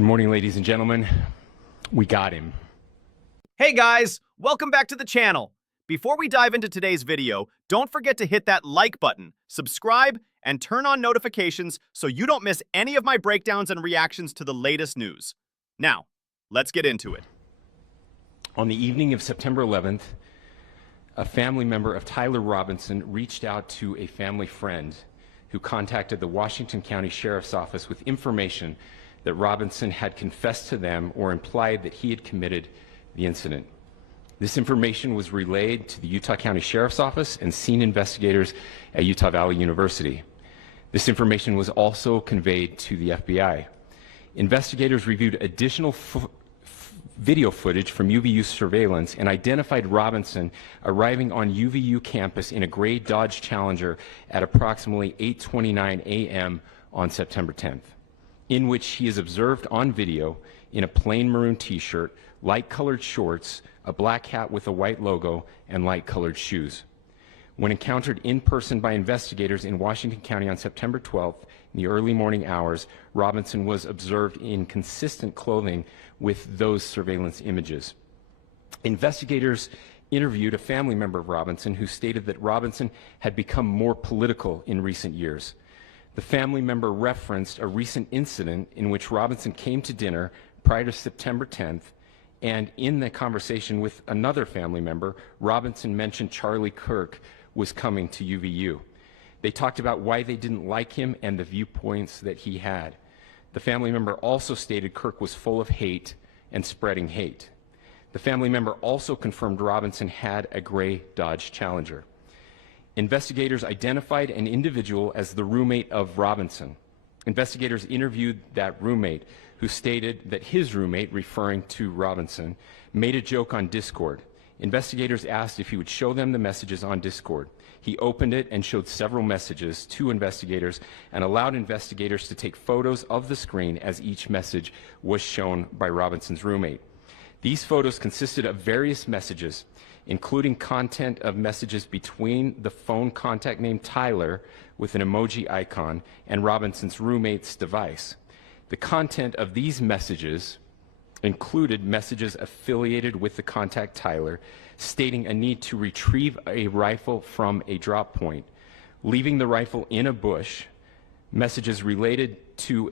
Good morning, ladies and gentlemen. We got him. Hey guys, welcome back to the channel. Before we dive into today's video, don't forget to hit that like button, subscribe, and turn on notifications so you don't miss any of my breakdowns and reactions to the latest news. Now, let's get into it. On the evening of September 11th, a family member of Tyler Robinson reached out to a family friend who contacted the Washington County Sheriff's Office with information that Robinson had confessed to them or implied that he had committed the incident. This information was relayed to the Utah County Sheriff's Office and scene investigators at Utah Valley University. This information was also conveyed to the FBI. Investigators reviewed additional video footage from UVU surveillance and identified Robinson arriving on UVU campus in a gray Dodge Challenger at approximately 8:29 a.m. on September 10th, in which he is observed on video in a plain maroon t-shirt, light-colored shorts, a black hat with a white logo, and light-colored shoes. When encountered in person by investigators in Washington County on September 12th, in the early morning hours, Robinson was observed in consistent clothing with those surveillance images. Investigators interviewed a family member of Robinson who stated that Robinson had become more political in recent years. The family member referenced a recent incident in which Robinson came to dinner prior to September 10th, and in the conversation with another family member, Robinson mentioned Charlie Kirk was coming to UVU. They talked about why they didn't like him and the viewpoints that he had. The family member also stated Kirk was full of hate and spreading hate. The family member also confirmed Robinson had a gray Dodge Challenger. Investigators identified an individual as the roommate of Robinson. Investigators interviewed that roommate, who stated that his roommate, referring to Robinson, made a joke on Discord. Investigators asked if he would show them the messages on Discord. He opened it and showed several messages to investigators and allowed investigators to take photos of the screen as each message was shown by Robinson's roommate. These photos consisted of various messages, including content of messages between the phone contact named Tyler with an emoji icon and Robinson's roommate's device. The content of these messages included messages affiliated with the contact Tyler, stating a need to retrieve a rifle from a drop point, leaving the rifle in a bush, messages related to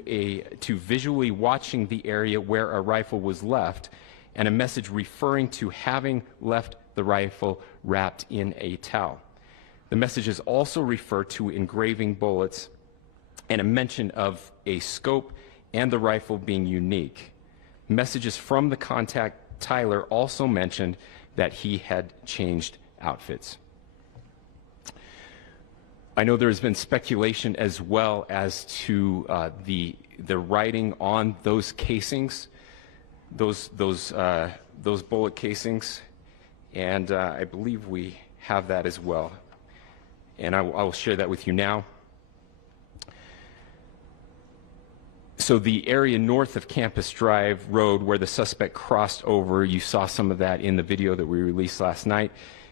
visually watching the area where a rifle was left, and a message referring to having left the rifle wrapped in a towel. The messages also refer to engraving bullets and a mention of a scope and the rifle being unique. Messages from the contact Tyler also mentioned that he had changed outfits. I know there's been speculation as well as to the writing on those casings, those bullet casings, and I believe we have that as well. And I will share that with you now. So the area north of Campus Drive Road where the suspect crossed over, you saw some of that in the video that we released last night,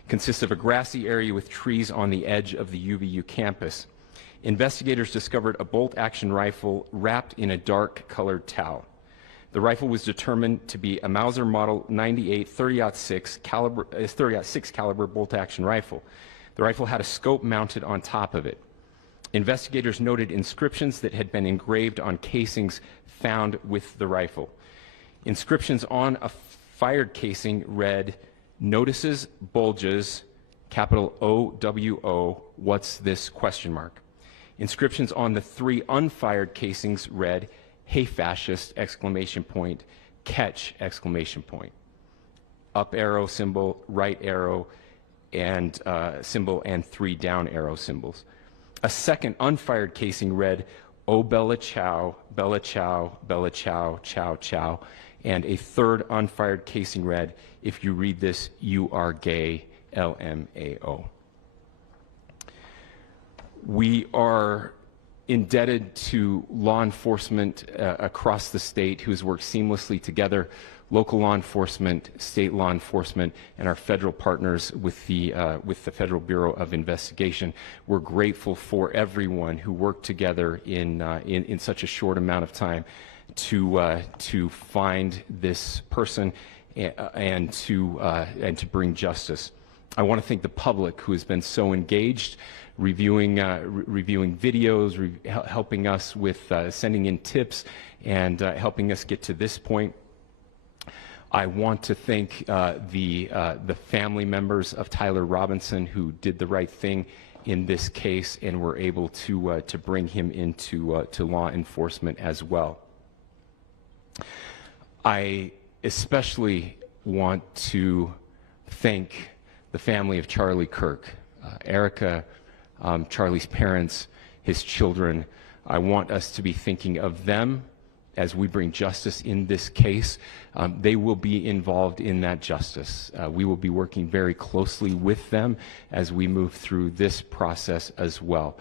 consists of a grassy area with trees on the edge of the UVU campus. Investigators discovered a bolt-action rifle wrapped in a dark-colored towel. The rifle was determined to be a Mauser Model 98 30-06 caliber bolt-action rifle. The rifle had a scope mounted on top of it. Investigators noted inscriptions that had been engraved on casings found with the rifle. Inscriptions on a fired casing read, "Notices, bulges, capital OWO, what's this?" ? Inscriptions on the 3 unfired casings read, "Hey fascist!" ! Catch! ! Up arrow symbol, right arrow and symbol, and 3 down arrow symbols. A second unfired casing read, "Oh Bella Chow, Bella Chow, Bella Chow, Chow Chow," and a third unfired casing read, "If you read this, you are gay, LMAO." We are indebted to law enforcement across the state who has worked seamlessly together local law enforcement, state law enforcement, and our federal partners with the Federal Bureau of Investigation. We're grateful for everyone who worked together in such a short amount of time to find this person and to bring justice. I want to thank the public who has been so engaged, reviewing videos, helping us with sending in tips, and helping us get to this point. I want to thank the family members of Tyler Robinson who did the right thing in this case and were able to bring him into to law enforcement as well. I especially want to thank the family of Charlie Kirk, Erica, Charlie's parents, his children. I want us to be thinking of them as we bring justice in this case. They will be involved in that justice. We will be working very closely with them as we move through this process as well.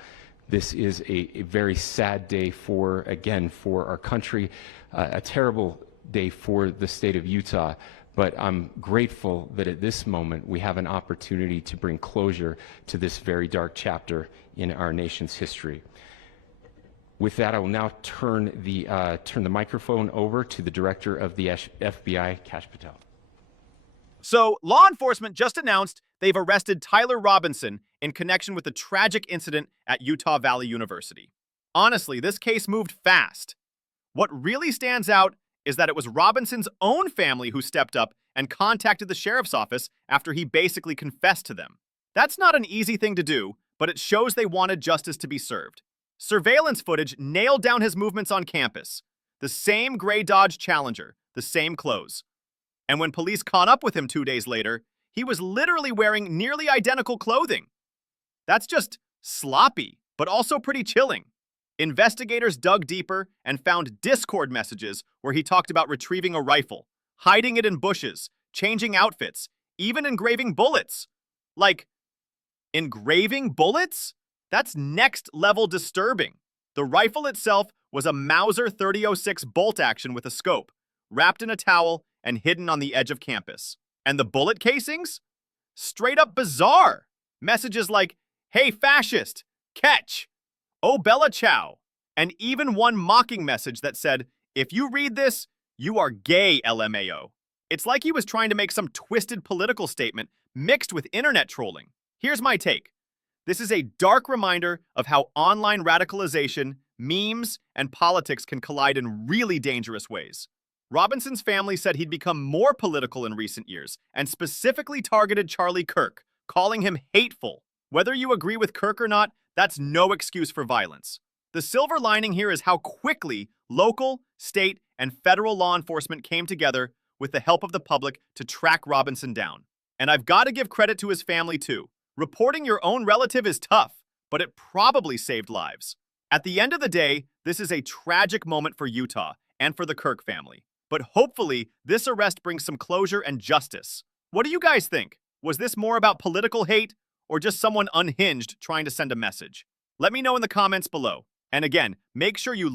This is a very sad day for our country, a terrible day for the state of Utah, but I'm grateful that at this moment we have an opportunity to bring closure to this very dark chapter in our nation's history. With that, I will now turn the microphone over to the director of the FBI, Kash Patel. So, law enforcement just announced they've arrested Tyler Robinson in connection with the tragic incident at Utah Valley University. Honestly, this case moved fast. What really stands out is that it was Robinson's own family who stepped up and contacted the sheriff's office after he basically confessed to them. That's not an easy thing to do, but it shows they wanted justice to be served. Surveillance footage nailed down his movements on campus. The same gray Dodge Challenger, the same clothes. And when police caught up with him 2 days later, he was literally wearing nearly identical clothing. That's just sloppy, but also pretty chilling. Investigators dug deeper and found Discord messages where he talked about retrieving a rifle, hiding it in bushes, changing outfits, even engraving bullets. Like, engraving bullets? That's next level disturbing. The rifle itself was a Mauser 3006 bolt action with a scope, wrapped in a towel and hidden on the edge of campus. And the bullet casings? Straight up bizarre. Messages like, "Hey fascist, catch! Oh Bella Chow!" And even one mocking message that said, "If you read this, you are gay, LMAO." It's like he was trying to make some twisted political statement mixed with internet trolling. Here's my take. This is a dark reminder of how online radicalization, memes, and politics can collide in really dangerous ways. Robinson's family said he'd become more political in recent years and specifically targeted Charlie Kirk, calling him hateful. Whether you agree with Kirk or not, that's no excuse for violence. The silver lining here is how quickly local, state, and federal law enforcement came together with the help of the public to track Robinson down. And I've got to give credit to his family too. Reporting your own relative is tough, but it probably saved lives. At the end of the day, this is a tragic moment for Utah and for the Kirk family. But hopefully, this arrest brings some closure and justice. What do you guys think? Was this more about political hate or just someone unhinged trying to send a message? Let me know in the comments below. And again, make sure you